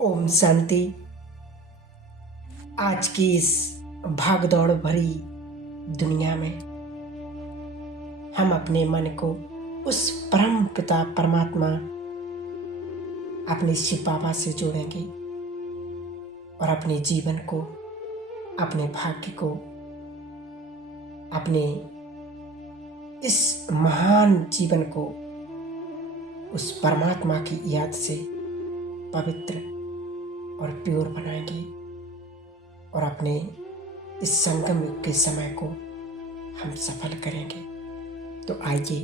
ओम शांति। आज की इस भागदौड़ भरी दुनिया में हम अपने मन को उस परम पिता परमात्मा अपने शिव बाबा से जोड़ेंगे और अपने जीवन को, अपने भाग्य को, अपने इस महान जीवन को उस परमात्मा की याद से पवित्र और प्योर बनाएंगे और अपने इस संगम युग के समय को हम सफल करेंगे। तो आइए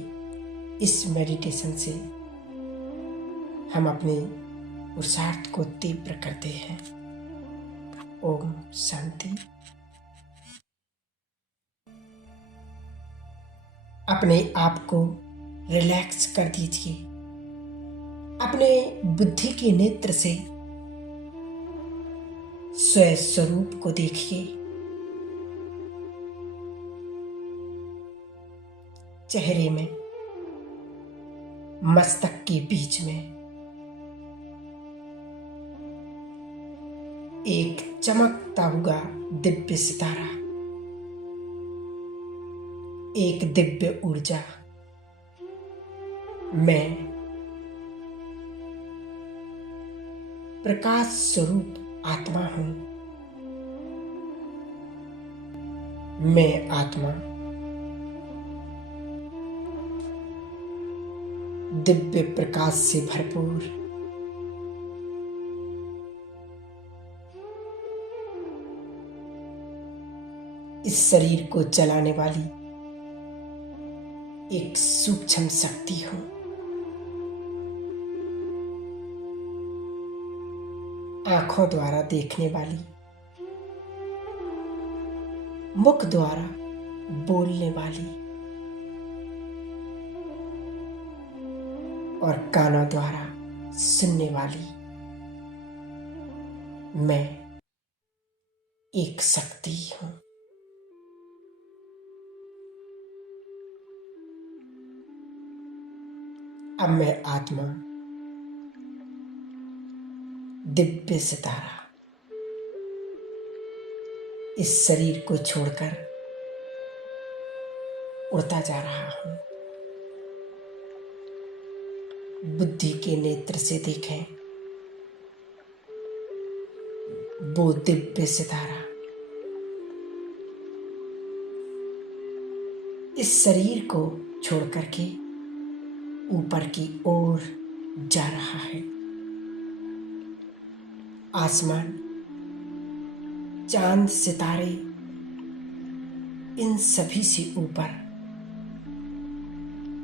इस मेडिटेशन से हम अपने पुरुषार्थ को तीव्र करते हैं। ओम शांति। अपने आप को रिलैक्स कर दीजिए। अपने बुद्धि के नेत्र से स्वयं स्वरूप को देखिए। चेहरे में, मस्तक के बीच में एक चमकता हुआ दिव्य सितारा, एक दिव्य ऊर्जा मैं प्रकाश स्वरूप आत्मा हूं। मैं आत्मा दिव्य प्रकाश से भरपूर इस शरीर को चलाने वाली एक सूक्ष्म शक्ति हूं। आंखों द्वारा देखने वाली, मुख द्वारा बोलने वाली और कानों द्वारा सुनने वाली मैं एक शक्ति हूं। अब मैं आत्मा दिव्य सितारा इस शरीर को छोड़कर उड़ता जा रहा हूं। बुद्धि के नेत्र से देखें वो दिव्य सितारा इस शरीर को छोड़ करके ऊपर की ओर जा रहा है। आसमान, चांद, सितारे, इन सभी से ऊपर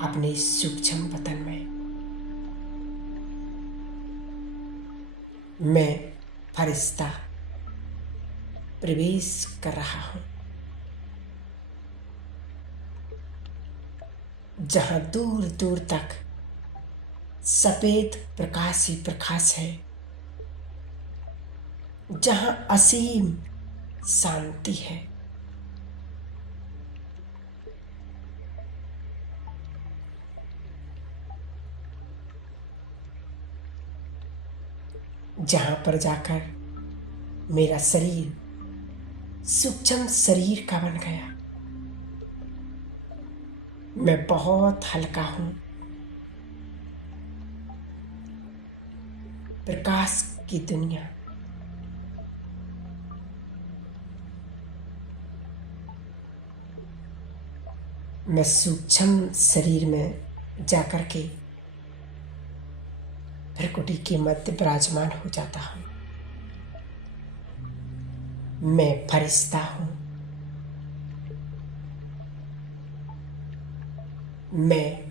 अपने सूक्ष्म वतन में मैं फरिश्ता प्रवेश कर रहा हूं। जहां दूर दूर तक सफेद प्रकाश ही प्रकाश है, जहां असीम शांति है, जहां पर जाकर मेरा शरीर सूक्ष्म शरीर का बन गया। मैं बहुत हल्का हूं। प्रकाश की दुनिया मैं सूक्ष्म शरीर में जाकर के भ्रकुटी के मध्य विराजमान हो जाता हूं। मैं फरिश्ता हूं। मैं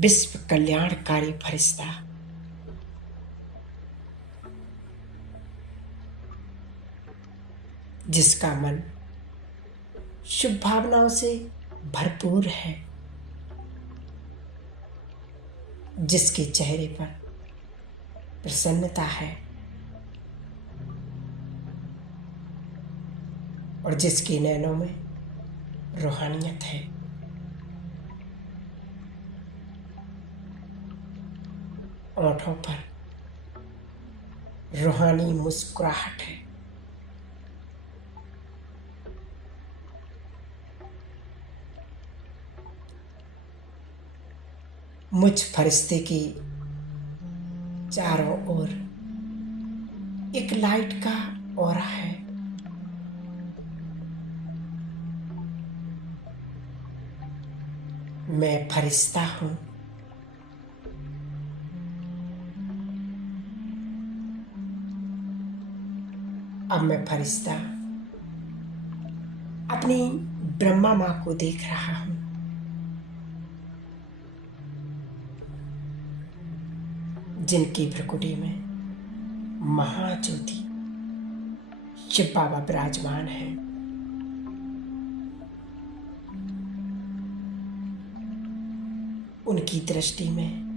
विश्व कल्याणकारी फरिश्ता, जिसका मन शुभ भावनाओं से भरपूर है, जिसके चेहरे पर प्रसन्नता है और जिसके नैनों में रूहानियत है। ओंठों पर रूहानी मुस्कुराहट है। मुझ फरिश्ते की चारों ओर एक लाइट का ऑरा है। मैं फरिश्ता हूं। अब मैं फरिश्ता अपनी ब्रह्मा माँ को देख रहा हूं। जिनकी भ्रुकुटी में महाज्योति शिव बाबा विराजमान है। उनकी दृष्टि में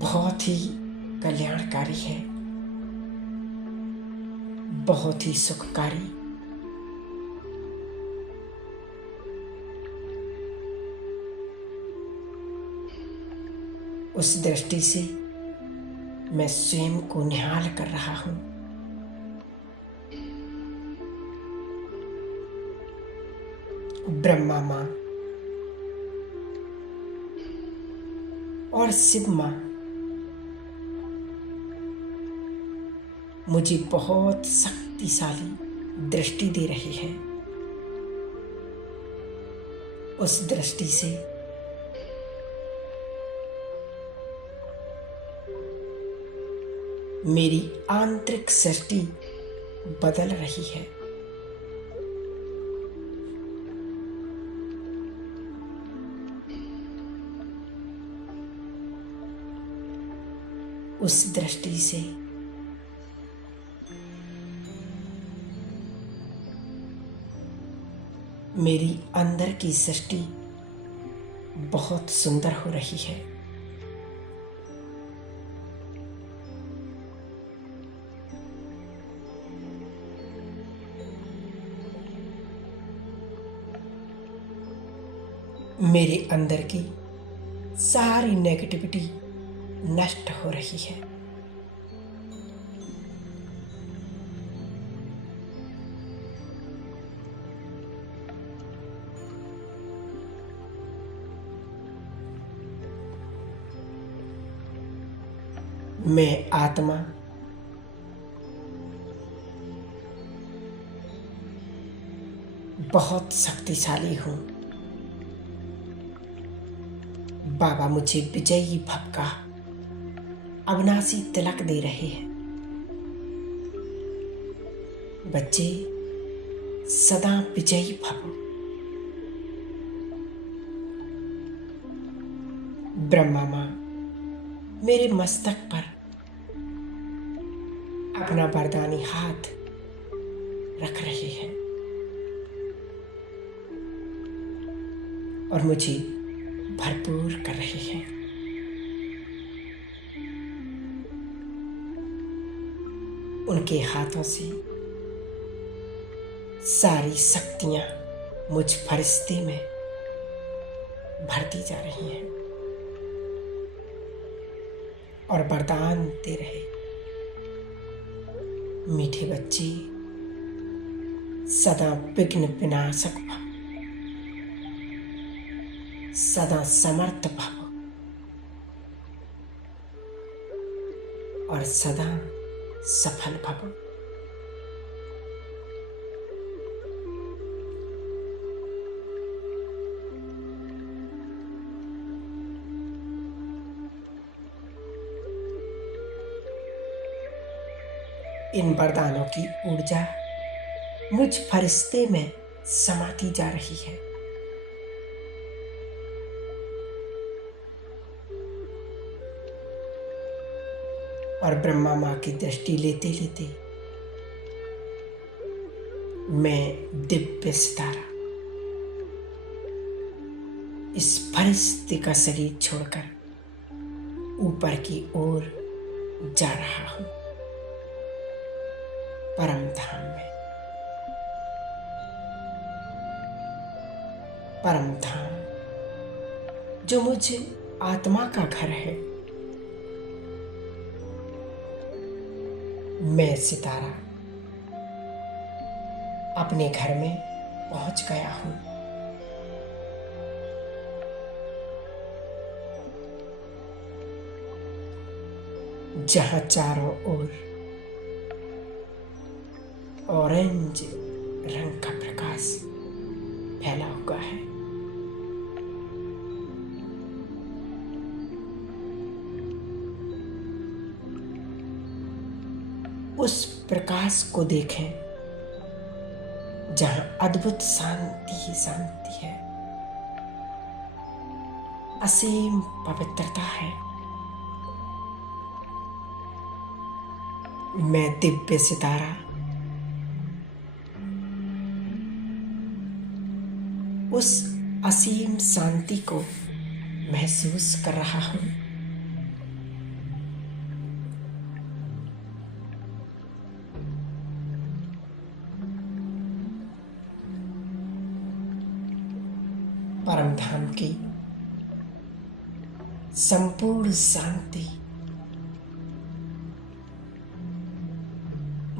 बहुत ही कल्याणकारी है, बहुत ही सुखकारी। उस दृष्टि से मैं स्वयं को निहाल कर रहा हूं। ब्रह्मा माँ और शिव माँ मुझे बहुत शक्तिशाली दृष्टि दे रही है। उस दृष्टि से मेरी आंतरिक सृष्टि बदल रही है। उस दृष्टि से मेरी अंदर की सृष्टि बहुत सुंदर हो रही है। मेरे अंदर की सारी नेगेटिविटी नष्ट हो रही है। मैं आत्मा बहुत शक्तिशाली हूं। बाबा मुझे विजयी भव का अविनाशी तिलक दे रहे हैं। बच्चे सदा विजयी भव। ब्रह्मा माँ मेरे मस्तक पर अपना वरदानी हाथ रख रहे हैं और मुझे भरपूर कर रहे हैं। उनके हाथों से सारी शक्तियां मुझ फरिश्ते में भरती जा रही हैं और वरदान दे रहे। मीठे बच्चे सदा विघ्न विनाशक भव, सदा समर्थ भव और सदा सफल भव। इन वरदानों की ऊर्जा मुझ फरिश्ते में समाती जा रही है। और ब्रह्मा माँ की दृष्टि लेते लेते मैं दिव्य सितारा इस फरिश्ते का शरीर छोड़कर ऊपर की ओर जा रहा हूं, परम धाम में। परम धाम जो मुझ आत्मा का घर है। मैं सितारा अपने घर में पहुंच गया हूं। जहां चारों ओर ऑरेंज रंग का प्रकाश फैला हुआ है। उस प्रकाश को देखें जहां अद्भुत शांति ही शांति है, असीम पवित्रता है। मैं दिव्य सितारा उस असीम शांति को महसूस कर रहा हूं। परम धाम की संपूर्ण शांति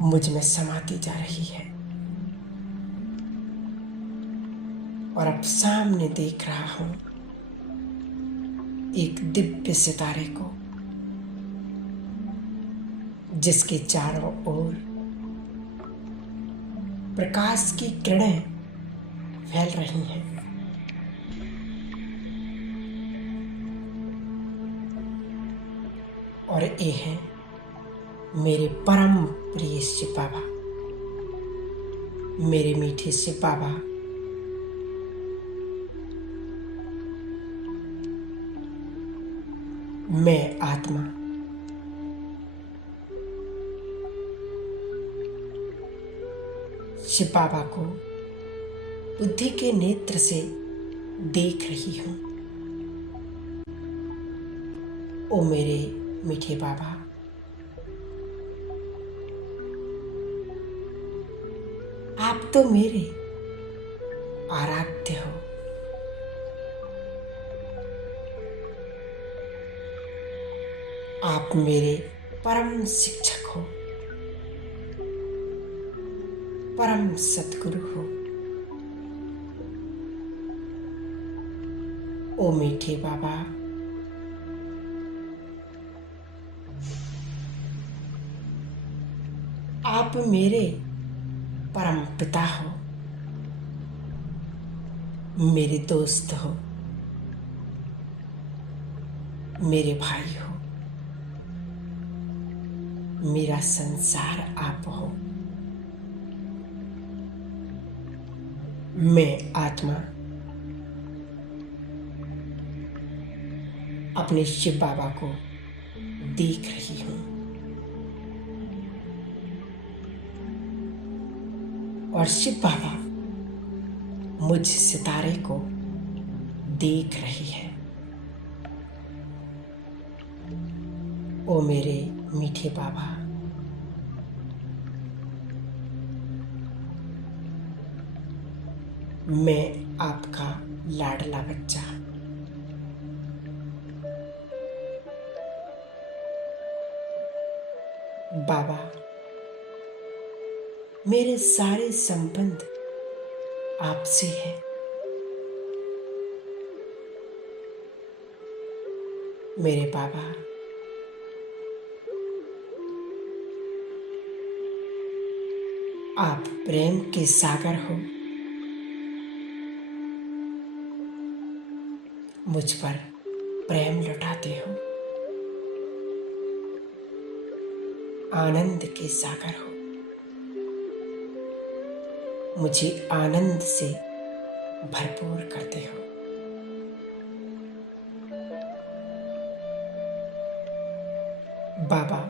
मुझ में समाती जा रही है और अब सामने देख रहा हूं एक दिव्य सितारे को, जिसके चारों ओर प्रकाश की किरणें फैल रही हैं। और ये हैं मेरे परम प्रिय शिव बाबा, मेरे मीठे शिव बाबा। मैं आत्मा शिव बाबा को बुद्धि के नेत्र से देख रही हूं। ओ मेरे मीठे बाबा, आप तो मेरे आराध्य हो। आप मेरे परम शिक्षक हो, परम सद्गुरु हो। ओ मीठे बाबा, आप मेरे परम पिता हो, मेरे दोस्त हो, मेरे भाई हो, मेरा संसार आप हो। मैं आत्मा अपने शिव बाबा को देख रही हूं और शिव बाबा मुझ सितारे को देख रही है। ओ मेरे मीठे बाबा, मैं आपका लाडला बच्चा, बाबा मेरे सारे संबंध आपसे हैं। मेरे बाबा, आप प्रेम के सागर हो। मुझ पर प्रेम लुटाते हो, आनंद के सागर हो। मुझे आनंद से भरपूर करते हो। बाबा,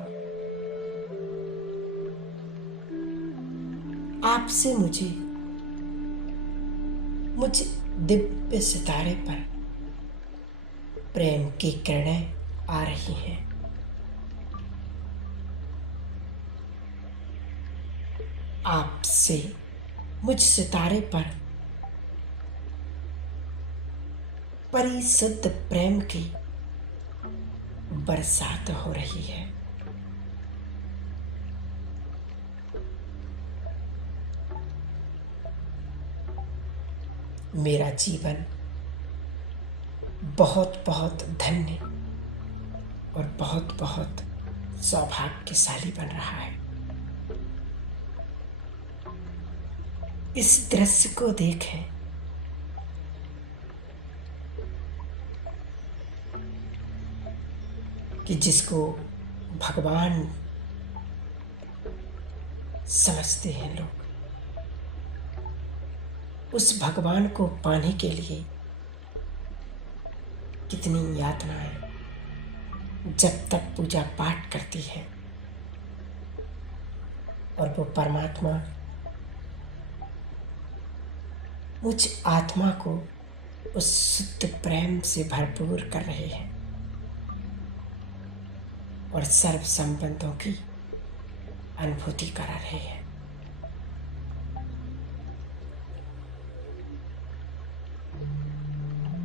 आपसे मुझ दिव्य सितारे पर प्रेम की किरणें आ रही हैं। आपसे मुझ सितारे पर परिशुद्ध प्रेम की बरसात हो रही है। मेरा जीवन बहुत बहुत धन्य और बहुत बहुत सौभाग्यशाली बन रहा है। इस दृश्य को देखें। कि जिसको भगवान समझते हैं लोग, उस भगवान को पाने के लिए कितनी यातनाएं जब तक पूजा पाठ करती है, और वो परमात्मा मुझ आत्मा को उस शुद्ध प्रेम से भरपूर कर रहे हैं और सर्व संबंधों की अनुभूति करा रहे हैं।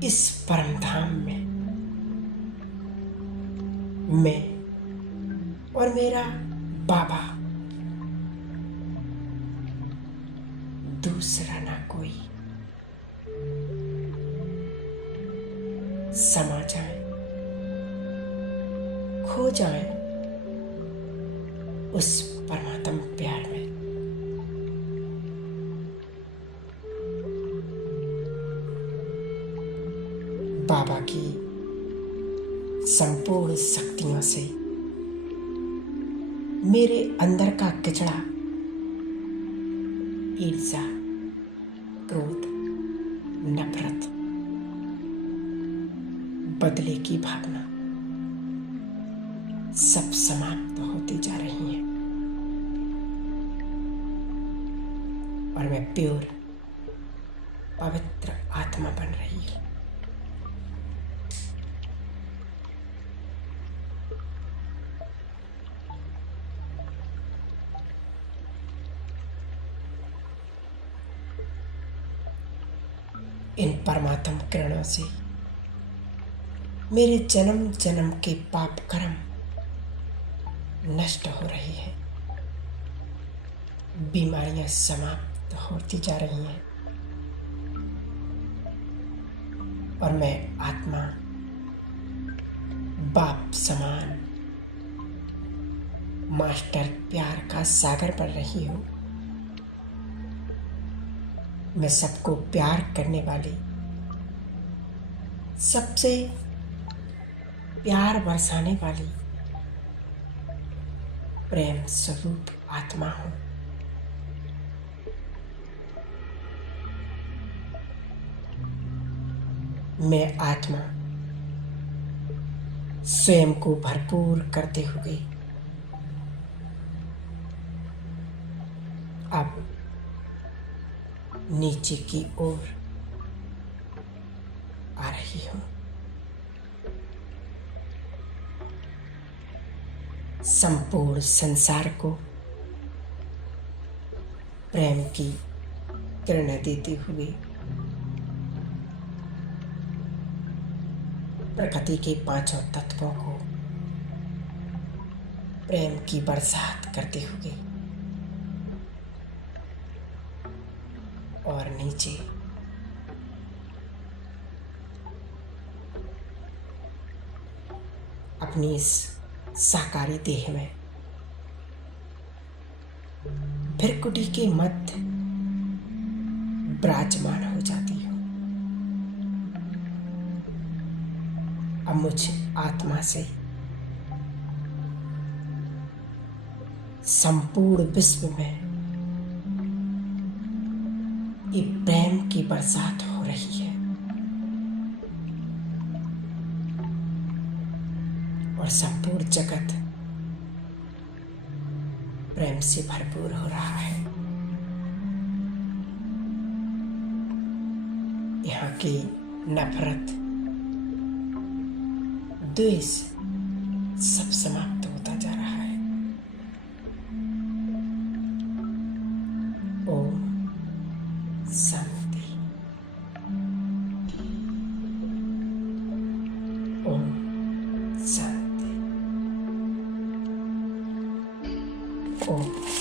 इस परम धाम में मैं और मेरा बाबा, दूसरा ना कोई, समा जाए, खो जाए उस परमात्म प्यार में। बाबा की संपूर्ण शक्तियों से मेरे अंदर का कचरा, ईर्ष्या, क्रोध, नफरत, बदले की भावना सब समाप्त होती जा रही हैं और मैं प्योर पवित्र आत्मा बन रही हूँ। इन परमात्म किरणों से मेरे जन्म जन्म के पाप कर्म नष्ट हो रहे हैं, बीमारियां समाप्त होती जा रही हैं और मैं आत्मा बाप समान मास्टर प्यार का सागर बन रही हूँ। मैं सबको प्यार करने वाली, सबसे प्यार बरसाने वाली प्रेम स्वरूप आत्मा हूँ। मैं आत्मा स्वयं को भरपूर करते हुए अब नीचे की ओर आ रही हूँ। संपूर्ण संसार को प्रेम की किरणें देते हुए, प्रकृति के पांचों तत्वों को प्रेम की बरसात करते हुए और नीचे अपनी इस साकारी देह में भृकुटी के मध्य विराजमान हो जाती हूँ। अब मुझ आत्मा से संपूर्ण विश्व में ये प्रेम की बरसात हो रही है और संपूर्ण जगत प्रेम से भरपूर हो रहा है। यहाँ की नफरत, द्वेष सब समाप्त होता जा रहा है। ओम शांति। ओम।